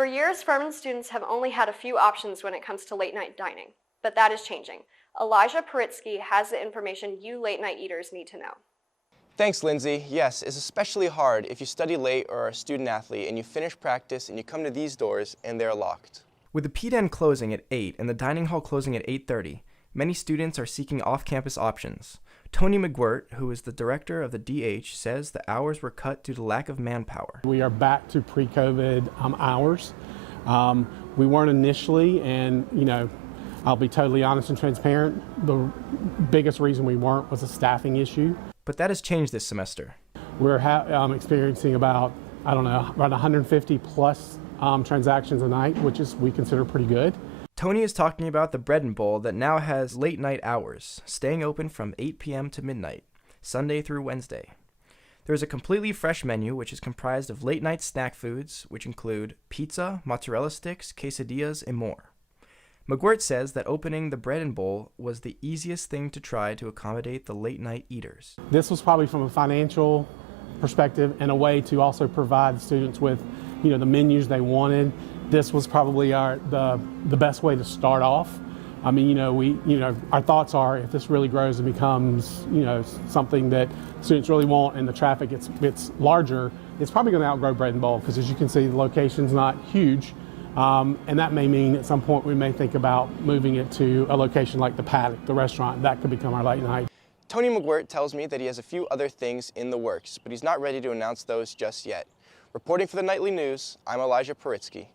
For years, Furman students have only had a few options when it comes to late-night dining, but that is changing. Elijah Poritzky has the information you late-night eaters need to know. Thanks, Lindsay. Yes, it's especially hard if you study late or are a student athlete and you finish practice and you come to these doors and they're locked. With the P-Den closing at 8 and the dining hall closing at 8:30, many students are seeking off-campus options. Tony McGwirt, who is the director of the DH, says the hours were cut due to lack of manpower. We are back to pre-COVID hours. We weren't initially, and I'll be totally honest and transparent, the biggest reason we weren't was a staffing issue. But that has changed this semester. We're experiencing about 150 plus transactions a night, which we consider pretty good. Tony is talking about the Bread and Bowl that now has late night hours, staying open from 8 p.m. to midnight, Sunday through Wednesday. There is a completely fresh menu which is comprised of late night snack foods, which include pizza, mozzarella sticks, quesadillas, and more. McGwirt says that opening the Bread and Bowl was the easiest thing to try to accommodate the late night eaters. This was probably from a financial perspective and a way to also provide the students with the menus they wanted. This was probably the best way to start off. I mean, our thoughts are if this really grows and becomes, something that students really want and the traffic gets larger, it's probably going to outgrow Bread and Bowl because, as you can see, the location's not huge. And that may mean at some point we may think about moving it to a location like the Paddock, the restaurant. That could become our late night. Tony McGwirt tells me that he has a few other things in the works, but he's not ready to announce those just yet. Reporting for the Nightly News, I'm Elijah Poritzky.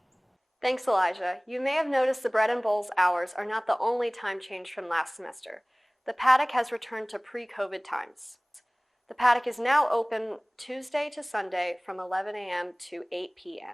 Thanks, Elijah. You may have noticed the Bread and Bowl's hours are not the only time change from last semester. The Paddock has returned to pre-COVID times. The Paddock is now open Tuesday to Sunday from 11 a.m. to 8 p.m.